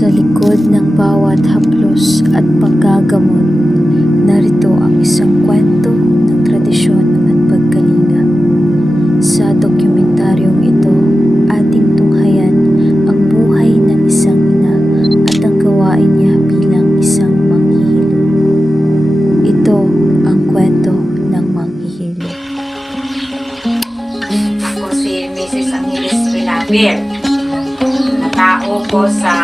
Sa likod ng bawat haplos at paggagamot, narito ang isang kwento ng tradisyon at pagkalinga. Sa dokumentaryong ito, ating tunghayan ang buhay ng isang ina at ang gawain niya bilang isang manghihilo. Ito ang kwento ng manghihilo. Ako si Mrs. Angeles Pinabir. Natao ko sa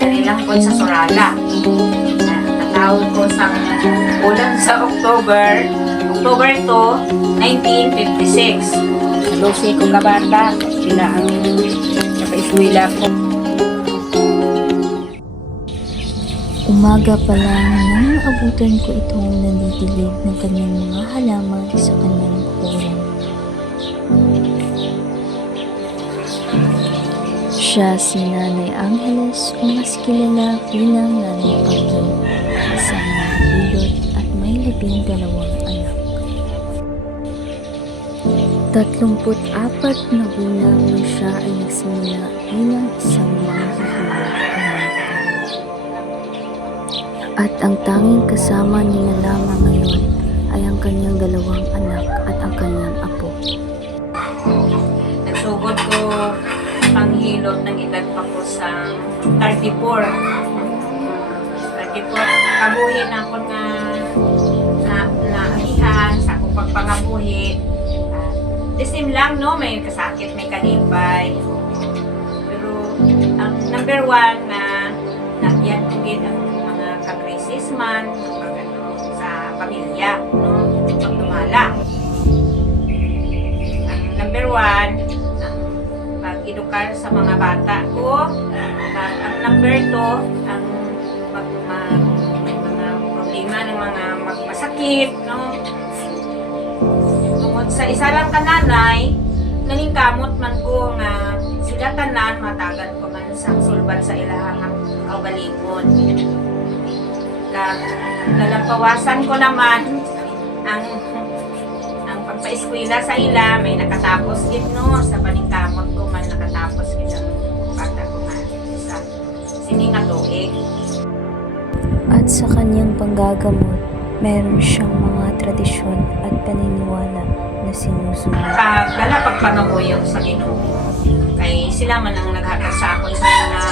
Dalilang ko sa Sorala. Natao ko sa ulan sa October 2, 1956. Sa Lucy ko kabanda, sila ang nakaiswila ko. Umaga pa lang nang maabutan ko itong nandidilig ng kanyang mga halaman sa kanyang bukuran. Siya si Nanay Angeles o mas kilala bilang Nanay Paging, isang manghihilot at may 12 anak. 34 na gulang nang siya ay nagsimula bilang isang manghihilot. At ang tanging kasama nila lamang ngayon ay ang kanyang 2 anak at ang kanyang apo. Nagsugod ko panghilot ng edad pa ko sa 34. Kabuhi na ako na ahihan sa akong pagpangabuhi. Disim lang, no? May kasakit, may kalipay. Pero ang number 1 na nagyan ko din ang mga ka-crisis man sa pamilya, no? Pagdumala. Ang number 1, pag-edukar sa mga bata ko. Ang number 2, ang mga problema ng mga magmasakit, no? Tungod sa isa lang kananay, naningkamot man ko nga sila tanan matagan ko man sa sulbat sa ilahang kaugalingon. Nalampawasan ko naman ang pagpa-eskwela sa ila, may nakatapos gid, no? Sa paningkamot ko man nakatapos gid ang bata ko man sa sining tuig. At sa kanyang panggagamot, meron siyang mga tradisyon at paniniwala na sinusunod. Pagpangabuyo sa Ginoo. Kay sila man ang naghatag sa akon sa mga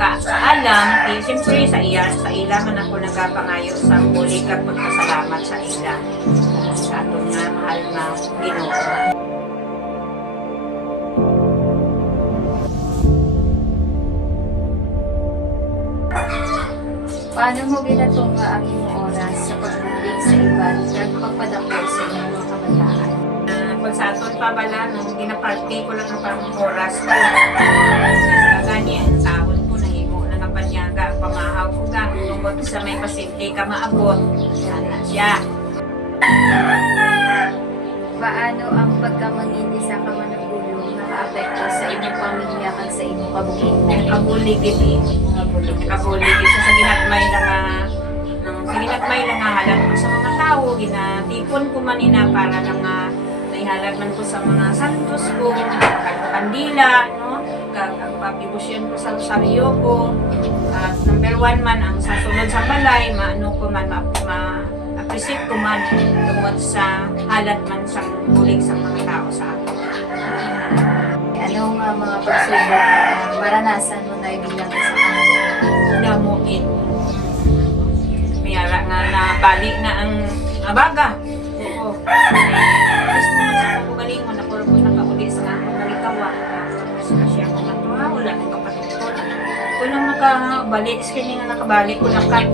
kaalam, kay siyempre sa ila man ako nagapangayo sa bulig at pagpasalamat sa ila. Sa atong nga mahal na Ginoo. Paano mo ginatunga ang iyong oras sa pagbulig sa iba at pagpadako sa iyong mga kabataan? Kung sa aton pa bala, nung ginaparty ko lang ang parang oras ko. Gani ang taon ko, nahimo na kapanyaga, pamahaw ko ka, tungkol sa may pasimple ka maabot. Sana siya. Paano ang pagkamangindi sa kamanagulong naka-apekto sa inyong pamilya kag sa inyong kabukitan? Kabuligid eh. Kabuligid sa ginagmay na halag ko sa mga tao, ginatipon ko manina para nga naihalag man ko sa mga santos ko, kandila, no? Ang papibusyon ko sa rosaryo ko. At number 1 man, ang sasunod sa balay, ma-appreciate ko man tungkol sa halat man sa bulig sa mga tao sa akin. Anong mga pagsubok na maranasan mo na bilang sa kanila? Damuin. Mayara nga na balik na ang abaga. Oo. Gusto mo sa pagaling mo, napuro nakauli sa akong balikawa. Kasi siya ko nga ito, wala nang kapatutol. Kung nang makabalik, skin nga nakabalik ko na kat.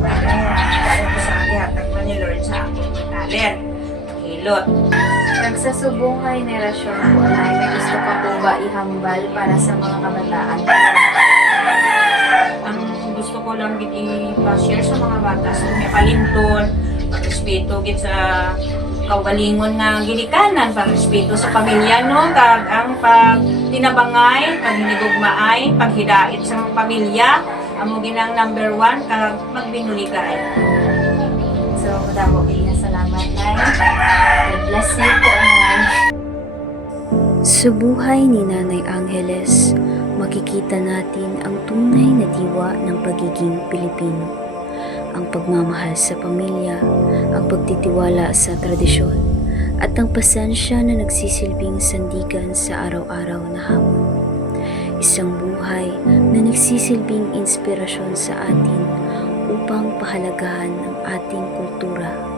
Parang ko sa akin, hatag na ni Lord sa akong talent. Hilot. Nagsasubong nga henerasyon po na may gusto ka po ba ihambal para sa mga kabataan? Ang gusto ko lang i-share sa mga bata sa may palinton, pag-respeto gid sa kaugalingon nga gilikanan, pag-respeto sa pamilya, no? Kag ang pagtinabangay, paghinigugmaay, paghidait sa mga pamilya, amo ginang number 1 kag magbinuligay. So, madamo kayo salamat, Nay. God bless you po, Nay. Sa buhay ni Nanay Angeles, makikita natin ang tunay na diwa ng pagiging Pilipino. Ang pagmamahal sa pamilya, ang pagtitiwala sa tradisyon, at ang pasensya na nagsisilbing sandigan sa araw-araw na hamon. Isang buhay na nagsisilbing inspirasyon sa atin upang pahalagahan ang ating kultura